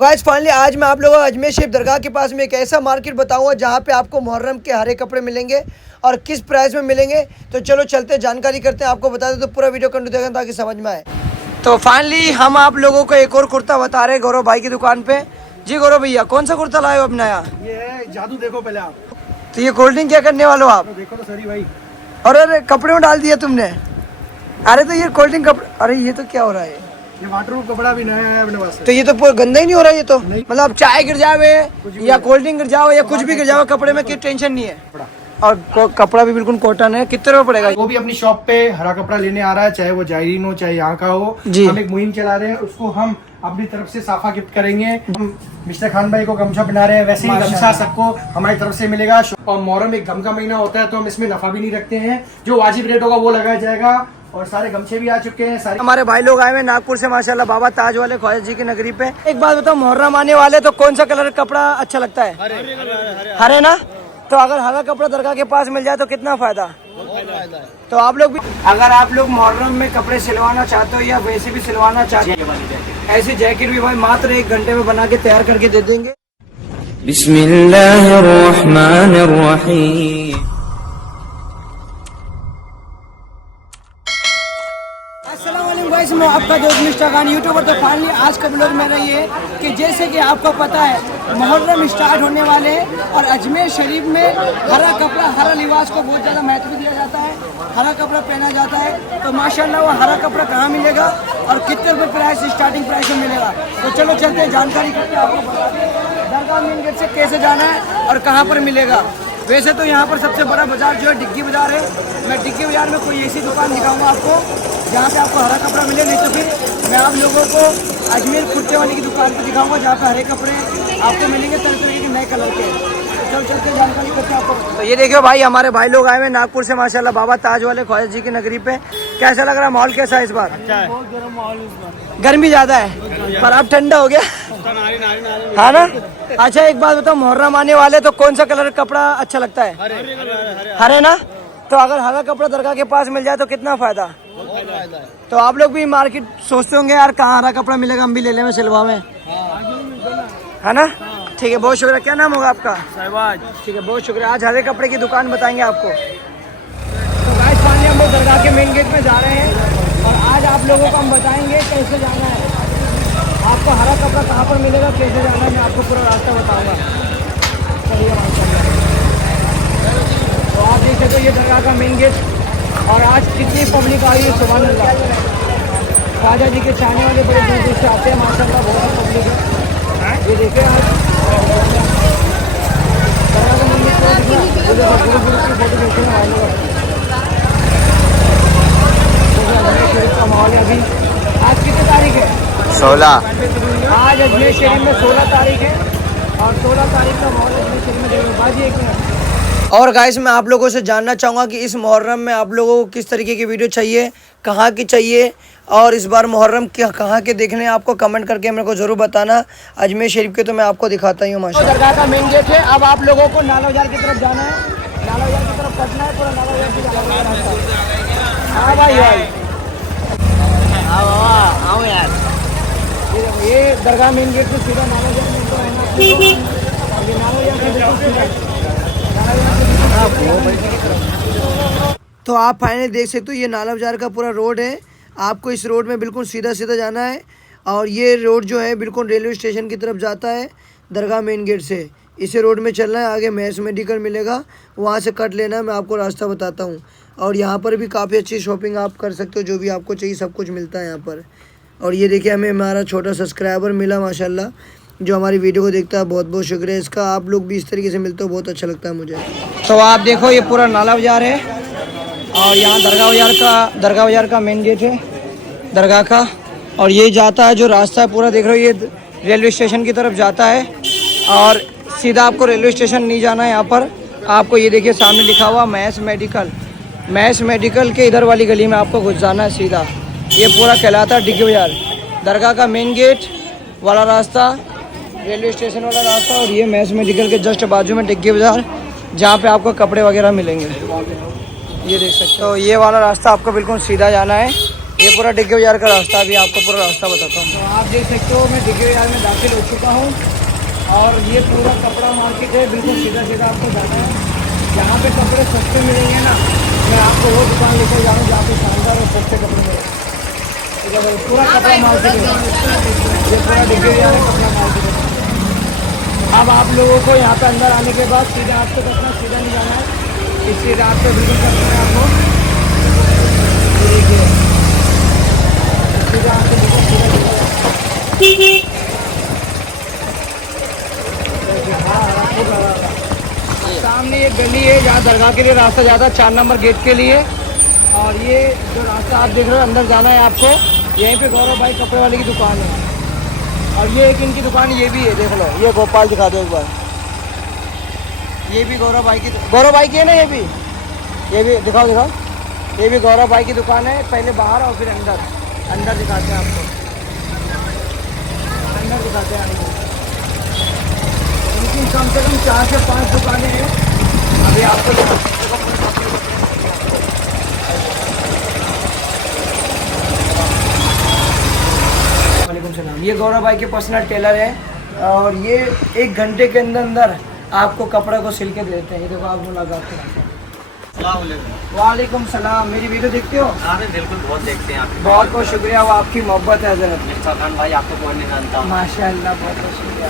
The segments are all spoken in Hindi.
गाइस फाइनली आज मैं आप लोगों को अजमेर शरीफ दरगाह के पास में एक ऐसा मार्केट बताऊंगा जहां पे आपको मुहर्रम के हरे कपड़े मिलेंगे और किस प्राइस में मिलेंगे। तो चलो चलते जानकारी करते हैं, आपको बता दें तो पूरा वीडियो कंटिन्यू देखें ताकि समझ में आए। तो फाइनली हम आप लोगों को एक और कुर्ता बता रहे हैं गौरव भाई की दुकान पे। जी गौरव भैया, कौन सा कुर्ता लाए हो अब नया? ये है जादू, देखो पहले आप। तो ये कोल्ड ड्रिंक क्या करने वाले हो आप? तो देखो तो सही भाई। अरे कपड़े में डाल दिया तुमने। अरे तो ये कोल्ड ड्रिंक कपड़े, अरे ये तो क्या हो रहा है? ये वाटरप्रूफ कपड़ा भी नया है अपने पास। तो ये तो पूरा गंदा ही नहीं हो रहा है ये तो? मतलब चाय गिर जावे या कोल्ड ड्रिंक गिर जाओ या कुछ भी गिर जाओ, कपड़े में कोई टेंशन नहीं है। और कपड़ा भी बिल्कुल कॉटन है। कितने रुपए पड़ेगा? वो भी अपनी शॉप पे हरा कपड़ा लेने आ रहा है, चाहे वो जायरीन हो चाहे यहाँ का हो। जी। हम एक मुहिम चला रहे हैं, उसको हम अपनी तरफ से साफा गिफ्ट करेंगे। हम मिस्टर खान भाई को गमछा बना रहे हैं, वैसे ही गमछा सबको हमारी तरफ से मिलेगा। और मुहर्रम एक गम का महीना होता है तो हम इसमें नफा भी नहीं रखते हैं, जो वाजिब रेट होगा वो लगाया जाएगा। और सारे गमछे भी आ चुके हैं। सारे हमारे भाई लोग आए हुए नागपुर से माशाल्लाह, बाबा ताज वाले ख्वाजा जी की नगरी पे। एक बात बताओ, मुहर्रम आने वाले तो कौन सा कलर का कपड़ा अच्छा लगता है? हरे ना? तो अगर हरा कपड़ा दरगाह के पास मिल जाए तो कितना फायदा? तो आप लोग भी, अगर आप लोग मुहर्रम में कपड़े सिलवाना चाहते हो या वैसे भी सिलवाना चाहते हो, ऐसी जैकेट भी भाई मात्र 1 घंटे में बना के तैयार करके दे देंगे। बिस्मिल्लाहिर्रहमानिर्रहीम। गाइस मैं आपका दोस्त मिस्टर खान यूट्यूबर। तो फाइनली आज का ब्लॉग मेरा ये कि जैसे कि आपको पता है मुहर्रम स्टार्ट होने वाले हैं और अजमेर शरीफ में हरा कपड़ा, हरा लिबास को बहुत ज़्यादा महत्व दिया जाता है, हरा कपड़ा पहना जाता है। तो माशाल्लाह वो हरा कपड़ा कहाँ मिलेगा और कितने रुपये प्राइस, स्टार्टिंग प्राइस में मिलेगा। तो चलो चलते हैं, जानकारी करते हैं, आपको बता दें दरगाह मेन गेट से कैसे जाना है और कहाँ पर मिलेगा। वैसे तो यहाँ पर सबसे बड़ा बाजार जो है डिग्गी बाजार है। मैं डिग्गी बाजार में कोई ऐसी दुकान दिखाऊंगा आपको जहाँ पे आपको हरा कपड़ा मिले, नहीं तो फिर मैं आप लोगों को अजमेर कुर्ते वाली की दुकान पे दिखाऊंगा जहाँ पे हरे कपड़े आपको मिलेंगे तरह तरह के नए कलर के। चल चलते जानकारी करते हैं आपको। तो ये देखियो भाई, हमारे भाई लोग आए हुए नागपुर से माशाल्लाह, बाबा ताज वाले ख्वाजा जी की नगरी पे। कैसा लग रहा है माहौल? कैसा है इस बार? अच्छा है, बहुत गर्म माहौल इस बार। गर्मी ज्यादा है पर अब ठंडा हो गया, हाँ ना? अच्छा एक बात बताओ, मुहर्रम आने वाले तो कौन सा कलर कपड़ा अच्छा लगता है? हरे ना? तो अगर हरा कपड़ा दरगाह के पास मिल जाए तो कितना फायदा? तो आप लोग भी मार्केट सोचते होंगे यार कहाँ हरा कपड़ा मिलेगा, हम भी ले लें सिलवा में, है ना? ठीक है, बहुत शुक्रिया। क्या नाम होगा आपका? सहवाज। ठीक है, बहुत शुक्रिया। आज हरे कपड़े की दुकान बताएंगे आपको। तो गाइस फाइनली हम लोग दरगाह के मेन गेट में जा रहे हैं और आज आप लोगों को हम बताएंगे कैसे जाना है, आपको हरा कपड़ा कहाँ पर मिलेगा, कैसे जाना है, मैं आपको पूरा रास्ता बताऊंगा। चलिए माशाल्लाह। तो आप देख सकते हो ये दरगाह का मेन गेट और आज कितनी पब्लिक आई है, सुभान अल्लाह। ख्वाजा जी के चाहने वाले बड़े दूर दूर से आते हैं माशाल्लाह, बहुत पब्लिक है। ये देखिए आज दरगाह का मेन गेट दूर दूर की फोटो देखते हैं भाई लोग। का माहौल है अभी। आज कितनी तारीख है? 16। आज अजमेर शरीफ में 16 तारीख है और 16 तारीख का माहौल अजमेर शरीफ में देखो। बाजी एक मिनट। और गाइस मैं आप लोगों से जानना चाहूँगा कि इस मुहर्रम में आप लोगों को किस तरीके की वीडियो चाहिए, कहाँ की चाहिए और इस बार मुहर्रम कहाँ के देखने हैं, आपको कमेंट करके मेरे को ज़रूर बताना। अजमेर शरीफ के तो मैं आपको दिखाता ही हूँ माशाल्लाह। दरगाह का मेन गेट है। अब आप लोगों को नाला बाजार की तरफ जाना है, नाला बाजार की तरफ कटना है, पूरा नाला बाजार से जाना है। हाँ भाई भाई, आओ यार। ये दरगाह मेन गेट से सीधा नाला बाजार में तो आप फाइनली देख सकते हो ये नाला बाजार का पूरा रोड है। आपको इस रोड में बिल्कुल सीधा सीधा जाना है और ये रोड जो है बिल्कुल रेलवे स्टेशन की तरफ जाता है दरगाह मेन गेट से। इसी रोड में चलना है, आगे मैस मेडिकल मिलेगा, वहाँ से कट लेना है। मैं आपको रास्ता बताता हूँ। और यहाँ पर भी काफ़ी अच्छी शॉपिंग आप कर सकते हो, जो भी आपको चाहिए सब कुछ मिलता है यहाँ पर। और ये देखिए हमें हमारा छोटा सब्सक्राइबर मिला माशाल्लाह, जो हमारी वीडियो को देखता है, बहुत बहुत शुक्रिया इसका। आप लोग भी इस तरीके से मिलते हो, बहुत अच्छा लगता है मुझे। तो आप देखो ये पूरा नाला बाजार है और यहाँ दरगाह बाजार का मेन गेट है दरगाह का। और ये जाता है जो रास्ता है पूरा, देख रहे हो ये रेलवे स्टेशन की तरफ जाता है। और सीधा आपको रेलवे स्टेशन नहीं जाना है, यहाँ पर आपको ये देखिए सामने लिखा हुआ मैस मेडिकल। मैस मेडिकल के इधर वाली गली में आपको घुस जाना है सीधा। ये पूरा कहलाता है डिग्गी बाजार। दरगाह का मेन गेट वाला रास्ता, रेलवे स्टेशन वाला रास्ता और ये मैस मेडिकल के जस्ट बाजू में डिग्गी बाजार, जहाँ पे आपको कपड़े वगैरह मिलेंगे। ये देख सकते हो, ये वाला रास्ता आपको बिल्कुल सीधा जाना है। ये पूरा डिग्गी बाजार का रास्ता, अभी आपको पूरा रास्ता बताता हूँ। तो आप देख सकते हो मैं डिग्गी बाजार में दाखिल हो चुका हूँ और ये पूरा कपड़ा मार्केट है, बिल्कुल सीधा सीधा आपको जाना है। जहाँ पे कपड़े सस्ते मिलेंगे ना, मैं आपको वो दुकान लेकर जाऊँ जहाँ पे शानदार और सस्ते कपड़े मिलेंगे। पूरा कपड़ा मार्केट है, ये पूरा डिग्गी बाजार है, कपड़ा मार्केट है। अब आप लोगों को यहाँ पे अंदर आने के बाद सीधा आपको अपना सीधा नहीं जाना है, इसी रास्ते बिल्कुल करना है आपको। देखिए सीधा आपको बिल्कुल सीधा सामने एक गली है जहाँ दरगाह के लिए रास्ता जाता है 4 नंबर गेट के लिए। और ये जो रास्ता आप देख रहे हो अंदर जाना है आपको, यहीं पे गौरव भाई कपड़े वाले की दुकान है। और ये एक इनकी दुकान ये भी है, देख लो, ये गोपाल दिखा दो एक बार। ये भी गौरव भाई की है ना, ये भी दिखाओ। ये भी गौरव भाई की दुकान है, पहले बाहर और फिर अंदर दिखाते हैं आपको, अंदर दिखाते हैं अंदर। इनकी कम से कम 4 से 5 दुकानें हैं। अभी आपको वालेकुम सलाम। ये गौरव भाई के पर्सनल टेलर है और ये 1 घंटे के अंदर आपको कपड़ा को सिल के देते हैं। ये देखो, आप मुलाकात कराते हैं। वालेकुम सलाम। मेरी वीडियो देखते हो? हाँ बिल्कुल, बहुत देखते हैं आप। बहुत बहुत शुक्रिया, वो आपकी मोहब्बत है हजरत। मिर्जा खान भाई आपको कौन नहीं जानता। माशाल्लाह, बहुत बहुत शुक्रिया।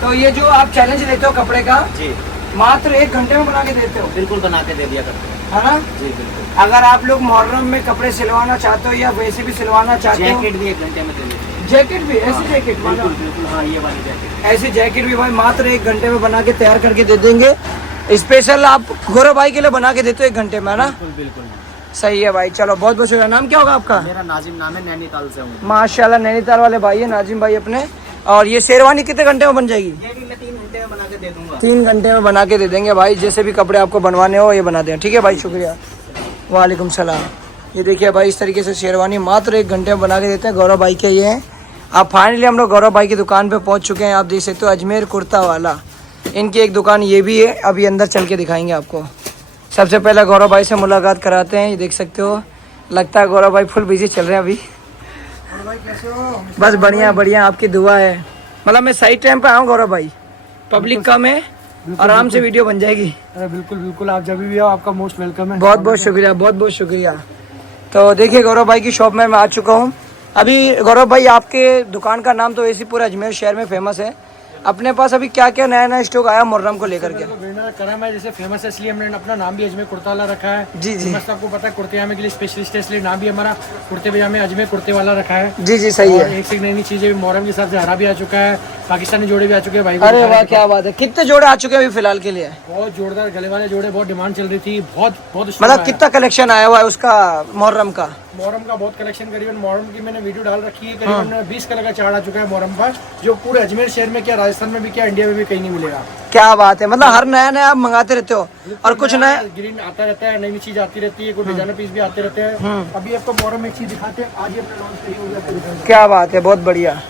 तो ये जो आप चैलेंज लेते हो कपड़े का, जी मात्र 1 घंटे में बना के देते हो? बिल्कुल, बना के दे दिया करते हैं। है ना? जी बिल्कुल। अगर आप लोग मुहर्रम में कपड़े सिलवाना चाहते हो या वैसे भी सिलवाना चाहते हो, जैकेट भी 1 घंटे में दे देते हैं। जैकेट भी ऐसी जैकेट बिल्कुल बिल्कुल, हाँ ये वाली जैकेट। ऐसी जैकेट भी भाई मात्र 1 घंटे में बना के तैयार करके दे देंगे। स्पेशल आप गौरव भाई के लिए बना के देते हो 1 घंटे में, है ना? बिल्कुल बिल्कुल सही है भाई, चलो बहुत बहुत शुक्रिया। नाम क्या होगा आपका? मेरा नाजिम नाम है, नैनीताल से हूँ। माशाल्लाह, नैनीताल वाले भाई है नाजिम भाई अपने। और ये शेरवानी कितने घंटे में बन जाएगी? ये भी मैं 3 घंटे में बना के दे दूंगा। 3 घंटे में बना के दे देंगे भाई, जैसे भी कपड़े आपको बनवाने हो ये बना दें। ठीक है भाई, शुक्रिया। वालेकुम सलाम। ये देखिए भाई, इस तरीके से शेरवानी मात्र 1 घंटे में बना के देते हैं। गौरव भाई के ये हैं। अब फाइनली हम लोग गौरव भाई की दुकान पे पहुंच चुके हैं। आप देख सकते हो, अजमेर कुर्ता वाला, इनकी एक दुकान ये भी है। अभी अंदर चल के दिखाएंगे आपको। सबसे पहले गौरव भाई से मुलाकात कराते हैं। ये देख सकते हो, लगता है गौरव भाई फुल बिजी चल रहे हैं अभी। भाई कैसे हो? बस बढ़िया बढ़िया, आपकी दुआ है। मतलब मैं सही टाइम पे आऊँ गौरव भाई, पब्लिक कम है, आराम से वीडियो बन जाएगी। अरे बिल्कुल बिल्कुल, आप जब भी आओ आपका मोस्ट वेलकम है। बहुत बहुत शुक्रिया, बहुत बहुत शुक्रिया। तो देखिए, गौरव भाई की शॉप में मैं आ चुका हूँ। अभी गौरव भाई, आपके दुकान का नाम तो ऐसे पूरा अजमेर शहर में फेमस है। अपने पास अभी क्या क्या नया नया स्टॉक आया मुहर्रम को लेकर के? करम है, जैसे फेमस है इसलिए हमने अपना नाम भी अजमेर कुर्ता वाला रखा है। जी जी बस आपको पता है कुर्ते पजामे के लिए स्पेशलिस्ट है, इसलिए नाम भी हमारा कुर्ते पजामे अजमेर कुर्ते वाला रखा है। जी जी, सही और है। एक से एक नई नई चीजें मुहर्रम के हिसाब से हरा भी आ चुका है, पाकिस्तानी जोड़े भी आ चुके हैं भाई। अरे वाह, क्या बात है। कितने जोड़े आ चुके हैं अभी फिलहाल के लिए? बहुत जोरदार गले वाले जोड़े, बहुत डिमांड चल रही थी, बहुत बहुत मतलब कितना कलेक्शन आया हुआ है उसका मुहर्रम का? मुहर्रम का बहुत कलेक्शन, करीबन मुहर्रम की मैंने वीडियो डाल रखी है, करीबन 20 कलर का चार्ट आ चुका है मुहर्रम पर, जो पूरे अजमेर शहर में क्या, राजस्थान में भी क्या, इंडिया में भी कहीं नहीं मिलेगा। क्या बात है, मतलब हर नया नया आप मंगाते रहते हो और कुछ नया ग्रीन आता रहता है, नई नई चीज आती रहती है, कोई डिजाइनर पीस भी आते रहते हैं। अभी आपको मुहर्रम में एक चीज दिखाते हैं, आज ही अपने लॉन्च करी हुई है। क्या बात है, बहुत बढ़िया।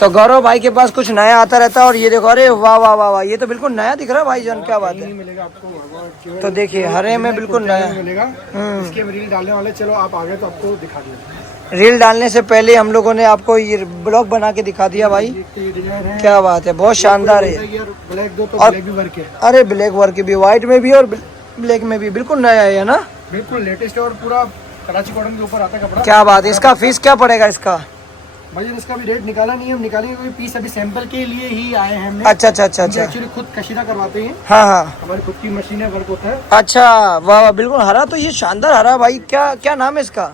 तो गौरव भाई के पास कुछ नया आता रहता है। और ये देखो, अरे वाह वाह वाह वाह, ये तो बिल्कुल नया दिख रहा है भाईजान, क्या बात है। मिलेगा आपको, तो देखिए, हरे में बिल्कुल नया मिलेगा। इसके हम रील डालने वाले, चलो आप आ गए तो आपको दिखा दें। रील डालने से पहले हम लोगों ने आपको ये ब्लॉग बना के दिखा दिया भाई। डिजाइन है, क्या बात है, बहुत शानदार है। ब्लैक दो तो और- ब्लैक भी वर्क है। अरे ब्लैक वर्क भी, व्हाइट में भी और ब्लैक में भी, बिल्कुल नया है ना? बिल्कुल लेटेस्ट है और पूरा कराची कॉटन के ऊपर आता है कपड़ा। क्या बात है। इसका फीस क्या पड़ेगा इसका? भाई इसका भी रेट निकाला नहीं है, हम निकालेंगे कोई पीस, अभी सैंपल के लिए ही आए हैं हमने। अच्छा अच्छा अच्छा अच्छा। एक्चुअली खुद कशीदा करवाते हैं, हाँ हाँ, हमारी खुद की मशीन है, वर्क होता है। अच्छा, वाह वाह, बिल्कुल हरा। तो ये शानदार हरा भाई, क्या क्या नाम है इसका?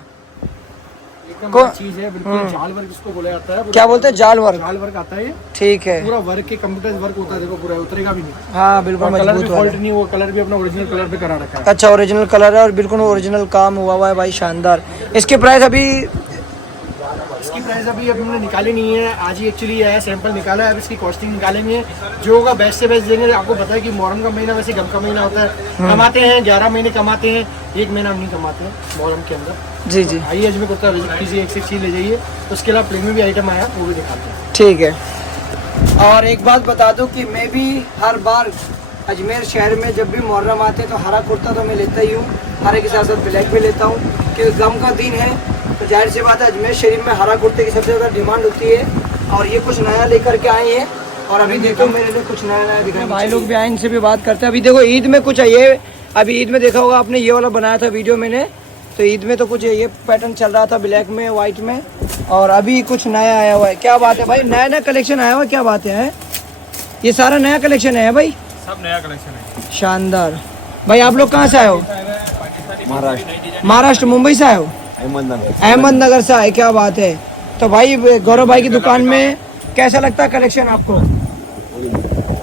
एकदम चीज है, बिल्कुल जाल वर्क इसको बोला जाता है। क्या बोलते हैं? जाल वर्क। जाल वर्क आता है ये, ठीक है। पूरा वर्क के कंप्यूटर वर्क होता है, देखो पूरा उतरेगा भी नहीं। हाँ बिल्कुल कलर मजबूत भी वाला। फॉल्ट नहीं, वो कलर भी अपना ओरिजिनल कलर पे करा रखा है। अच्छा, ओरिजिनल कलर है और बिल्कुल ओरिजिनल काम हुआ हुआ है भाई, शानदार। इसकी प्राइस अभी? इसकी प्राइस अभी हमने निकाली नहीं है, आज ही एक्चुअली आया, सैंपल निकाला है, अब इसकी कॉस्टिंग निकालेंगे। जो होगा बेस्ट से बेस्ट देंगे। आपको पता है कि मुहर्रम का महीना वैसे गम का महीना होता है, कमाते हैं 11 महीने कमाते हैं, 1 महीना हम नहीं कमाते हैं मुहर्रम के अंदर। जी जी, आइए अजमेर कुर्ता विजिट कीजिए, एक से एक चीज ले जाइए। उसके अलावा प्लेन में भी आइटम आया, वो भी दिखाते हैं। ठीक है। और एक बात बता दूं कि मैं भी हर बार अजमेर शहर में जब भी मुहर्रम आते हैं तो हरा कुर्ता तो मैं लेता ही हूँ, हरे के साथ साथ ब्लैक भी लेता हूँ, क्योंकि गम का दिन है तो जाहिर सी बात है अजमेर शरीफ में हरा कुर्ते की सबसे ज़्यादा डिमांड होती है और ये कुछ नया लेकर के आए हैं। और अभी देखो मेरे लिए कुछ नया नया दिखा, भाई लोग भी आए, इनसे भी बात करते हैं। अभी देखो ईद में कुछ है, ये अभी ईद में देखा होगा आपने, ये वाला बनाया था वीडियो मैंने, तो ईद में तो कुछ ये पैटर्न चल रहा था ब्लैक में वाइट में, और अभी कुछ नया आया हुआ है। क्या बात है भाई, नया नया कलेक्शन आया हुआ है, क्या बात है, ये सारा नया कलेक्शन है भाई, सब नया कलेक्शन है। शानदार। भाई आप लोग कहाँ से आए हो? महाराष्ट्र, मुंबई से आए हो? अहमदनगर से आए, क्या बात है। तो भाई गौरव भाई की दुकान में कैसा लगता है कलेक्शन आपको?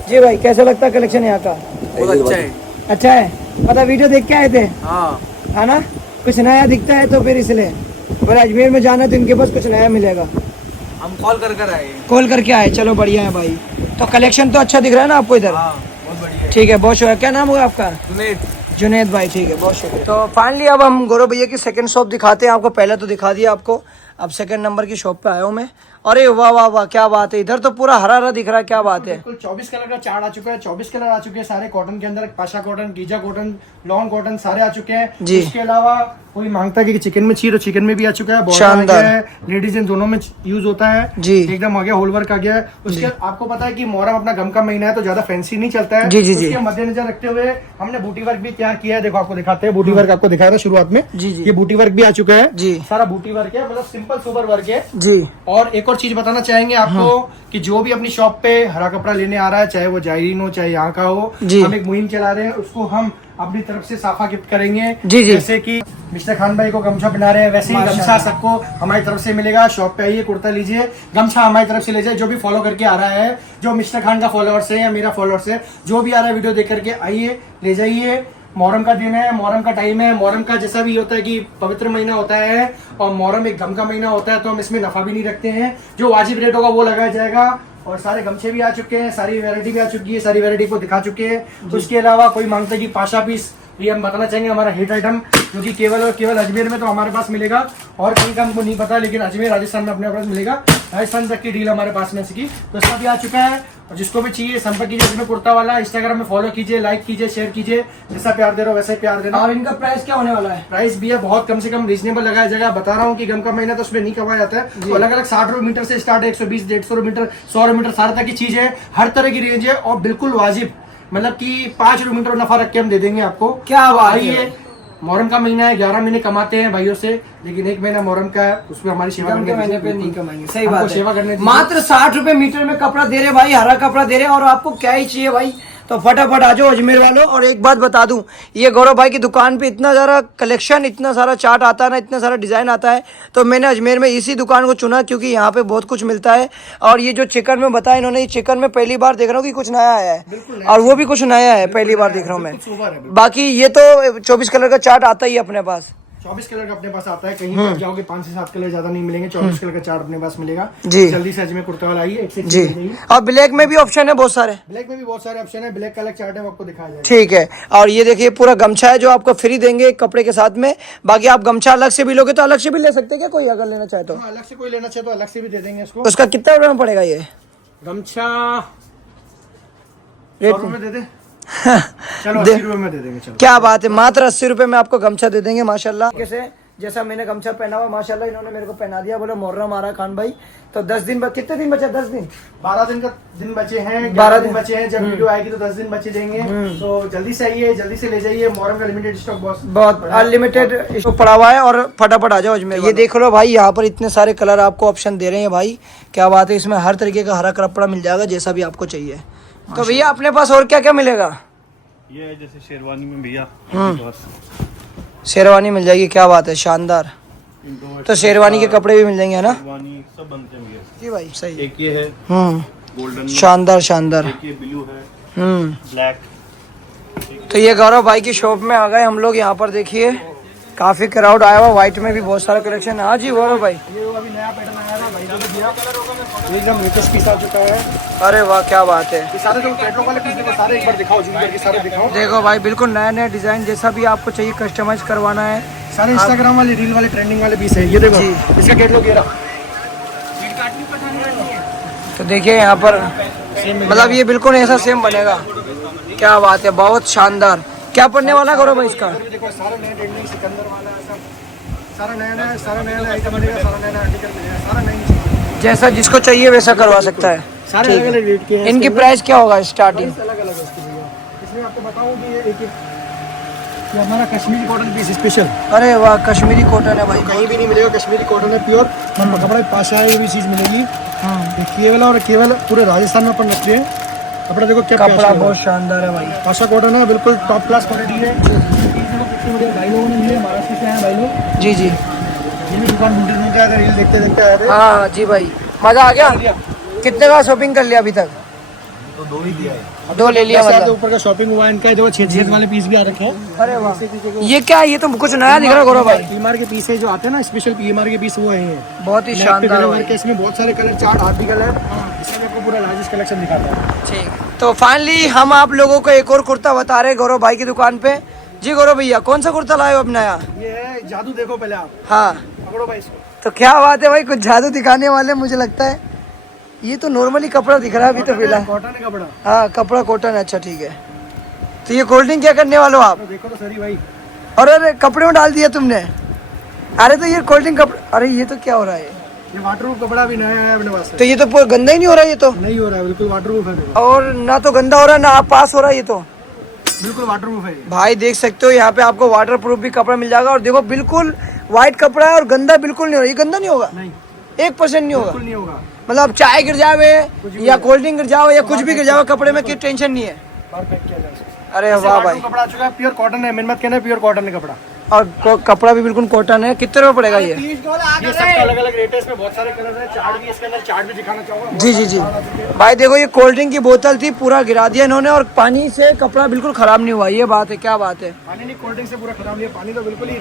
जी भाई कैसा लगता है कलेक्शन यहाँ का? बहुत अच्छा है। अच्छा है, पता वीडियो देख के आए थे, हाँ है ना, कुछ नया दिखता है तो फिर इसलिए बोले अजमेर में जाना तो इनके पास कुछ नया मिलेगा, हम कॉल कर आए। कॉल करके आए। चलो बढ़िया है भाई, तो कलेक्शन तो अच्छा दिख रहा है ना आपको इधर? हाँ बहुत बढ़िया। ठीक है, बहुत शुक्रिया। क्या नाम होगा आपका? जुनैद भाई, ठीक है, बहुत शुक्रिया। तो फाइनली अब हम गौरव भैया की सेकंड शॉप दिखाते हैं आपको। पहले तो दिखा दिया आपको, अब सेकंड नंबर की शॉप पे आया हूँ मैं। अरे वाह वाह वाह, क्या बात है, इधर तो पूरा हरा हरा दिख रहा है, क्या बात है। बिल्कुल 24 कलर का चार्ट आ चुका है, 24 कलर आ चुके हैं सारे कॉटन के अंदर, Pasha cotton, Giza cotton, long cotton सारे आ चुके हैं जी। इसके अलावा कोई मांगता है कि चिकन में चाहिए तो चिकन में भी आ चुका है, बॉर्डर शानदार। आ गया है, लेडीज इन दोनों में यूज होता है जी। एकदम आ गया, होल वर्क आ गया है। उसके आपको पता है कि मोहर्रम अपना गम का महीना है तो ज्यादा फैंसी नहीं चलता है, जी, जी, जी। उसके मद्देनजर रखते हुए हमने बूटी वर्क भी तैयार किया है। देखो आपको दिखाते हैं, बूटी वर्क आपको दिखाया था शुरुआत में, जी, जी। ये बूटी वर्क भी आ चुका है जी। सारा बूटी वर्क है, मतलब सिंपल सुपर वर्क है जी। और एक और चीज बताना चाहेंगे आपको कि जो भी अपनी शॉप पे हरा कपड़ा लेने आ रहा है, चाहे वो जायरीन हो चाहे यहाँ का हो, जी। हम एक मुहिम चला रहे हैं, उसको हम अपनी तरफ से साफा गिफ्ट करेंगे। जी, जी। जैसे कि मिस्टर खान भाई को गमछा बना रहे हैं, वैसे ही गमछा सबको हमारी तरफ से मिलेगा। शॉप पे आइए, कुर्ता लीजिए, गमछा हमारी तरफ से ले जाए। जो भी फॉलो करके आ रहा है, जो मिस्टर खान का फॉलोअर्स है या मेरा फॉलोअर्स है, जो भी आ रहा है वीडियो देख करके आइए, ले जाइए। मोहर्रम का दिन है, मोहर्रम का टाइम है, मोहर्रम का जैसा भी होता है कि पवित्र महीना होता है और मोहर्रम एक गम का महीना होता है, तो हम इसमें नफा भी नहीं रखते हैं। जो वाजिब रेट होगा वो लगाया जाएगा। और सारे गमछे भी आ चुके हैं, सारी वैरायटी भी आ चुकी है, सारी वैरायटी को दिखा चुके हैं। तो उसके अलावा कोई मांगता है कि पाशा पीस, ये हम बताना चाहेंगे हमारा हिट आइटम, जो कि केवल और केवल अजमेर में तो हमारे पास मिलेगा, और कहीं का हमको नहीं पता, लेकिन अजमेर राजस्थान में अपने पास मिलेगा। राजस्थान तक की डील हमारे पास में इसकी, तो इसका भी आ चुका है। और जिसको भी चाहिए संपर्क कीजिए अजमेर कुर्ता वाला, इंस्टाग्राम में फॉलो कीजिए, लाइक कीजिए, शेयर कीजिए, जैसा प्यार दे रहे हो वैसे प्यार देना। और इनका प्राइस क्या होने वाला है? प्राइस भी है बहुत कम से कम रीजनेबल लगाया जाएगा। बता रहा हूँ कि गम का महीना तो उसमें नहीं कमाया जाता है, तो अलग अलग 60 रुपए मीटर से स्टार्ट है, 120, 150 मीटर, 100 मीटर, सारे तक की चीज है, हर तरह की रेंज है और बिल्कुल वाजिब, मतलब कि 5 रुपए मीटर नफा रख के हम दे देंगे आपको। क्या बात है, मोहर्रम का महीना है, 11 महीने कमाते हैं भाइयों से, लेकिन एक महीना मोहर्रम का है, उसमें हमारी सेवा गम के करने महीने पे दीजिए। नहीं कमाएंगे, सही हमको बात सेवा है। करने दीजिए। मात्र 60 रुपए मीटर में कपड़ा दे रहे भाई, हरा कपड़ा दे रहे, और आपको क्या ही चाहिए भाई, तो फटाफट आ जाओ अजमेर वालों। और एक बात बता दूं, ये गौरव भाई की दुकान पे इतना सारा कलेक्शन, इतना सारा चार्ट आता है ना, इतना सारा डिजाइन आता है, तो मैंने अजमेर में इसी दुकान को चुना क्योंकि यहाँ पे बहुत कुछ मिलता है। और ये जो चिकन में बताया इन्होंने, ये चिकन में पहली बार देख रहा हूँ कि कुछ नया आया है, और वो भी कुछ नया है, पहली बार देख रहा हूँ मैं। बाकी ये तो 24 कलर का चार्ट आता ही है अपने पास, 24 कलर का अपने पास आता है, कहीं पर जाओगे 5 से 7 कलर ज्यादा नहीं मिलेंगे, 24 कलर का चार्ट अपने पास मिलेगा जी। जल्दी से अजमेर कुर्ता वाला आइए, एक से जी। और ब्लैक में भी ऑप्शन है बहुत सारे, ब्लैक में भी बहुत सारे ऑप्शन है, ब्लैक का अलग चार्ट है, वो आपको दिखाया जाएगा। ठीक है। और ये देखिए पूरा गमछा है जो आपको फ्री देंगे कपड़े के साथ में। बाकी आप गमछा अलग से भी लोगे तो अलग से भी ले सकते हैं क्या, कोई अगर लेना चाहे तो? हाँ, अलग से कोई लेना चाहे तो अलग से भी दे देंगे इसको। उसका कितना रुपये में पड़ेगा ये गमछा? रेट 100 रुपए दे दे, चलो 80 रुपए में दे देंगे। चलो क्या बात है, मात्र 80 रुपए में आपको गमछा दे देंगे माशाल्लाह। कैसे जैसा मैंने गमछा पहना हुआ माशाल्लाह, इन्होंने मेरे को पहना दिया, बोले मुहर्रम आ रहा है खान भाई, तो 10 दिन कितने दिन बचे? 10 दिन 12 दिन का दिन बचे हैं, 12 11 दिन बचे हैं, जब वीडियो आएगी तो 10 दिन बचे जाएंगे, तो जल्दी से आइए, जल्दी से ले जाइए। मोहर्रम का लिमिटेड स्टॉक बहुत अनलिमिटेड स्टॉक पड़ा हुआ है, और फटाफट आ जाओ अजमेर। ये देख लो भाई, यहाँ पर इतने सारे कलर आपको ऑप्शन दे रहे हैं भाई, क्या बात है। इसमें हर तरीके का हरा कपड़ा मिल जाएगा जैसा भी आपको चाहिए। तो भैया अपने पास और क्या क्या मिलेगा? ये है जैसे शेरवानी में भैया, शेरवानी मिल जाएगी, क्या बात है, शानदार। तो शेरवानी के कपड़े भी मिल जाएंगे, है ना? शेरवानी सब बनते हैं भैया। जी भाई सही। एक ये है गोल्डन, शानदार शानदार। एक ये ब्लू है, ब्लैक। तो ये गौरव भाई की शॉप में आ गए हम लोग। यहाँ पर देखिए काफी क्राउड आया हुआ, व्हाइट में भी बहुत सारा कलेक्शन है। हाँ जी गौरव भाई, ये अभी नया पैटर्न आया था भाई, जो दिया एकदम लेटेस्ट पीस आ चुका है। अरे वाह क्या बात है। ये सारे जो कैटलॉग वाले पीस देखो, सारे एक बार दिखाओ, जूम करके सारे दिखाओ। देखो भाई बिल्कुल नया नया डिजाइन, जैसा भी आपको चाहिए कस्टमाइज करवाना है। सारे इंस्टाग्राम वाले, रील वाले, ट्रेंडिंग वाले पीस है। ये देखो जी। इसका कैटलॉग ये रहा। तो देखिए यहाँ पर मतलब ये बिल्कुल ऐसा सेम बनेगा, क्या बात है, बहुत शानदार। क्या पड़ने वाला है गौरव भाई इसका? देखो सारे नए ट्रेंडिंग सिकंदर वाला, ऐसा सारा नया आइटम मिलेगा, सारा नया आर्टिकल मिलेगा, सारा नई जैसा जिसको चाहिए वैसा करवा सकता है। सारे अलग अलग रेट के हैं। इनकी प्राइस क्या होगा स्टार्टिंग? अलग अलग है इसकी भैया। इसमें आपको बताऊं कि ये हमारा कश्मीरी कॉटन पीस स्पेशल, अरे वाह, कश्मीरी कॉटन है भाई। कहीं भी नहीं मिलेगा, कश्मीरी कॉटन है प्योर। कपड़ा पास आया ये भी चीज़ मिलेगी। ये केवल पूरे राजस्थान में अपन रखते हैं। कपड़ा देखो क्या कपड़ा बहुत शानदार है भाई। पाशा कॉटन है, बिल्कुल टॉप क्लास क्वालिटी है। भाई लोगों ने लिए महाराष्ट्र से आए भाई लोग। जी जी ये भी दुकान ढूंढते ढूंढते आए थे, रील देखते देखते आए थे। हाँ जी भाई, मजा आ गया। कितने का शॉपिंग कर लिया अभी तक? तो 2 ही दिया है। 2 ले लिया 10,000 के मतलब। ऊपर का शॉपिंग हुआ इनका। देखो छेद वाले पीस भी आ रखे हैं। अरे वाह, ये क्या है? ये तो कुछ नया दिख रहा है गौरव भाई। पीएमआर के पीस है जो आते हैं ना, स्पेशल पीएमआर के पीस वो हैं। बहुत ही शानदार भाई। इसमें बहुत सारे कलर, 4 आर्टिकल है। इसमें आपको पूरा लार्जेस्ट कलेक्शन दिखाता है। ठीक, तो फाइनली हम आप लोगों को एक और कुर्ता बता रहे हैं गौरव भाई की दुकान पे। जी गौरव भैया, कौन सा कुर्ता लाए हो अब नया? ये है जादू, देखो पहले आप हाँ, पकड़ो भाई इसको। तो क्या बात है भाई, कुछ जादू दिखाने वाले मुझे लगता है। ये तो नॉर्मली कपड़ा दिख रहा है अभी तो फिलहाल। कॉटन है कपड़ा। हाँ, कपड़ा कॉटन है। अच्छा ठीक है, तो ये कोल्ड ड्रिंक क्या करने वाले हो आप? तो देखो तो सही भाई। अरे कपड़े में डाल दिया तुमने। अरे तो ये कोल्ड ड्रिंक कपड़ा, अरे ये तो क्या हो रहा है? ये वाटरप्रूफ कपड़ा भी नया है अपने पास। तो ये तो पूरा गंदा ही नहीं हो रहा ये तो? नहीं हो रहा है, बिल्कुल वाटरप्रूफ है। देखो और ना तो गंदा हो रहा है ना आप पास हो रहा है ये तो। बिल्कुल वाटरप्रूफ है ये। भाई देख सकते हो यहाँ पे आपको वाटर प्रूफ भी कपड़ा मिल जाएगा। और देखो बिल्कुल व्हाइट कपड़ा है और गंदा बिल्कुल नहीं हो रहा। ये गंदा नहीं होगा? नहीं, 1% नहीं होगा। बिल्कुल नहीं होगा। मतलब चाय गिर जावे या कोल्ड ड्रिंक गिर जाओ या कुछ भी गिर जाओ कपड़े में, कोई टेंशन नहीं है। परफेक्ट किया जाए। अरे वाह भाई। कपड़ा आ चुका है, प्योर कॉटन है। मेहनत कहना है, प्योर कॉटन है कपड़ा। और कपड़ा भी बिल्कुल कॉटन है। कितने रुपए पड़ेगा ये? ये सबका अलग अलग रेट है। इसमें बहुत सारे कलर है। चार्ट भी इसके अंदर, चार्ट भी दिखाना चाहूंगा। जी जी जी भाई, देखो ये कोल्ड ड्रिंक की बोतल थी, पूरा गिरा दिया इन्होंने और पानी से कपड़ा बिल्कुल खराब नहीं हुआ। ये बात है, क्या बात है। पानी नहीं, कोल्ड ड्रिंक से पूरा खराब नहीं है। पानी तो बिल्कुल ही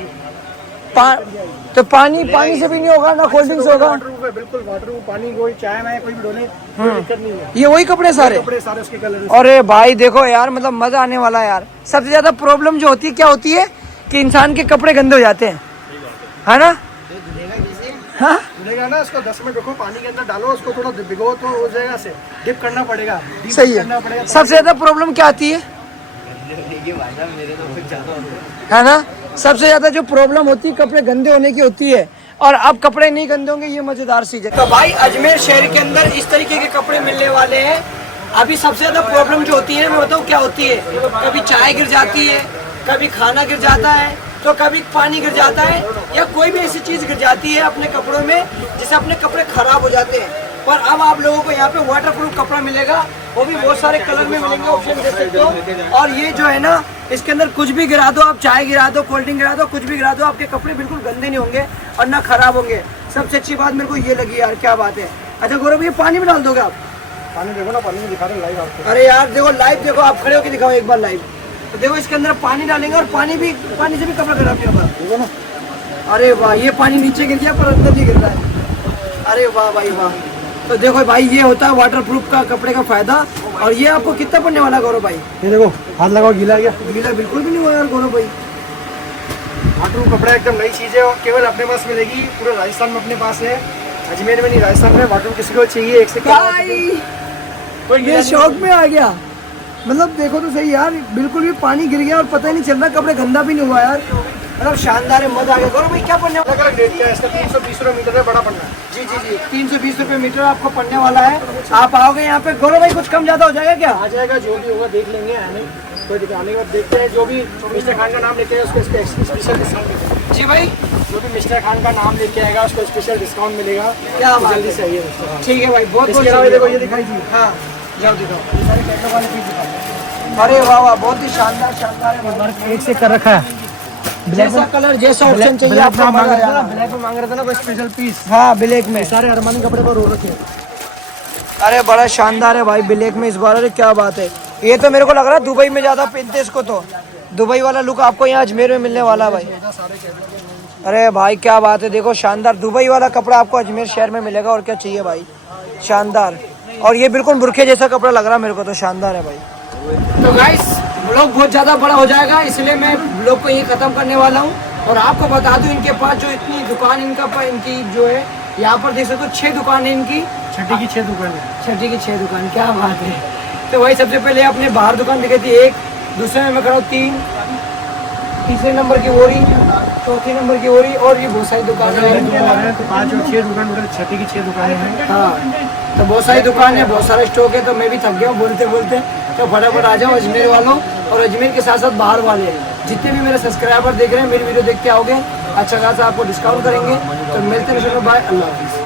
तो पानी से भी नहीं होगा ना कोल्ड ड्रिंक से होगा? वाटरप्रूफ है, बिल्कुल वाटरप्रूफ। पानी कोई चाय में कोई भी डोले, कोई दिक्कत नहीं है। ये वही कपड़े सारे? कपड़े सारे उसके कलर। अरे भाई देखो यार, मतलब मजा आने वाला है यार। सबसे ज्यादा प्रॉब्लम जो होती है क्या होती है कि इंसान के कपड़े गंदे हो जाते हैं, है ना? हाँ धुलेगा ना, उसको 10 मिनट रखो, पानी के अंदर डालो, उसको थोड़ा भिगो तो हो जाएगा। से डिप करना पड़ेगा। सही है। सबसे ज्यादा प्रॉब्लम क्या आती है? है ना, सबसे ज्यादा जो प्रॉब्लम होती है कपड़े गंदे होने की होती है। और अब कपड़े नहीं गंदे होंगे, ये मजेदार चीज है। तो भाई अजमेर शहर के अंदर इस तरीके के कपड़े मिलने वाले हैं। अभी सबसे ज्यादा प्रॉब्लम जो होती है मैं बताऊँ क्या होती है। कभी चाय गिर जाती है, कभी खाना गिर जाता है, तो कभी पानी गिर जाता है, या कोई भी ऐसी चीज गिर जाती है अपने कपड़ों में जिससे अपने कपड़े खराब हो जाते हैं। पर अब आप लोगों को यहाँ पे वाटरप्रूफ कपड़ा मिलेगा, वो भी बहुत सारे कलर में मिलेंगे, ऑप्शन दे सकते हो। और ये जो है ना, इसके अंदर कुछ भी गिरा दो, आप चाय गिरा दो, कोल्ड ड्रिंक गिरा दो, कुछ भी गिरा दो, आपके कपड़े बिल्कुल गंदे नहीं होंगे और ना खराब होंगे। सबसे अच्छी बात मेरे को ये लगी यार, क्या बात है। अच्छा गौरव, ये पानी में डाल दोगे आप? पानी देखो ना, पानी में दिखा रहे लाइव आपको। अरे यार देखो लाइव, देखो आप खड़े होकर दिखाओ एक बार लाइव। तो देखो इसके अंदर पानी डालेंगे और पानी से भी कपड़ा खराब नहीं होगा। देखो ना, अरे वाह, ये पानी नीचे गिर गया पर अंदर नहीं गिर रहा है। अरे वाह भाई वाह। तो देखो भाई, ये होता है वाटरप्रूफ का कपड़े का फायदा। और ये आपको कितना पड़ने वाला गौरव भाई? ये देखो हाथ लगाओ, गीला गया। गीला बिल्कुल भी नहीं हुआ यार गौरव भाई। वाटरप्रूफ कपड़ा एकदम नई चीज़ है और केवल अपने पास मिलेगी। पूरे राजस्थान में अपने पास है, अजमेर में नहीं, राजस्थान में। वाटरप्रूफ किसी को चाहिए, एक से भाई ये शौक में आ गया। मतलब देखो तो सही यार, बिल्कुल भी पानी गिर गया और पता ही नहीं चल रहा, कपड़े गंदा भी नहीं हुआ यार। मतलब शानदार है, मजा आ गया। गौरव भाई क्या पड़ने वाला? अलग अलग रेट का है इसका। 320 रुपये मीटर है, बड़ा पड़ना है। जी जी जी 320 रुपये मीटर आपको पड़ने वाला है। आप आओगे यहाँ पे गौरव भाई, कुछ कम ज्यादा हो जाएगा क्या? आ जाएगा, जो भी होगा देख लेंगे। आने कोई दिखाने के बाद देखते हैं। जो भी मिस्टर खान का नाम लेते हैं उसको स्पेशल डिस्काउंट देते हैं। जी भाई, जो भी मिस्टर खान का नाम लेके आएगा उसको स्पेशल डिस्काउंट मिलेगा। क्या बात जल्दी है। से आइए मिस्टर खान। ठीक है भाई, बहुत इसके अलावा देखो ये दिखाई थी। हाँ जाओ दिखाओ। ये सारे कैटलॉग वाले पीस दिखाओ। अरे वाह वाह, बहुत ही शानदार है। वर्क एक से कर रखा है। जैसा कलर जैसा ऑप्शन चाहिए ब्लैक आपको मांग रहा था ना, मिलेगा। ब्लैक में मांग रहा था ना कोई स्पेशल पीस। हाँ ब्लैक में। सारे अरमानी कपड़े पर रो रखे हैं। अरे बड़ा शानदार है भाई ब्लैक में इस बार। अरे क्या बात है, ये तो मेरे को लग रहा है दुबई में ज्यादा पहनते इसको। तो दुबई वाला लुक आपको यहाँ अजमेर में मिलने वाला है भाई। अरे भाई क्या बात है, देखो शानदार दुबई वाला कपड़ा आपको अजमेर शहर में मिलेगा। और क्या चाहिए भाई, शानदार। और ये बिल्कुल बुरखे जैसा कपड़ा लग रहा है मेरे को, तो शानदार है भाई। तो गाइस ब्लॉग बहुत ज़्यादा बड़ा हो जाएगा, इसलिए मैं ब्लॉग को यही ख़त्म करने वाला हूँ। और आपको बता दूँ, इनके पास जो इतनी दुकान इनकी जो है, यहाँ पर देख सकते हो 6 दुकान है इनकी। छठी की 6 दुकान है। छठी की 6 दुकान, क्या बात है। तो भाई सबसे पहले अपने बाहर दुकान दिखाई थी 1, दूसरे में मैं खड़ा हूँ 3, तीसरे नंबर की वोरी, चौथे नंबर की हो रही और भी बहुत सारी दुकानें हैं। तो 5 और 6 दुकान टोटल छठी की 6 दुकानें हैं। हाँ, तो बहुत सारी दुकान है, बहुत सारा स्टॉक है। तो मैं भी थक गया हूँ बोलते बोलते, तो फटाफट आ जाओ अजमेर वालों, और अजमेर के साथ साथ बाहर वाले हैं जितने भी मेरे सब्सक्राइबर देख रहे हैं, मेरी वीडियो देख के आओगे, अच्छा खासा आपको डिस्काउंट करेंगे। तो मिलते हैं, बाय, अल्लाह हाफिज़।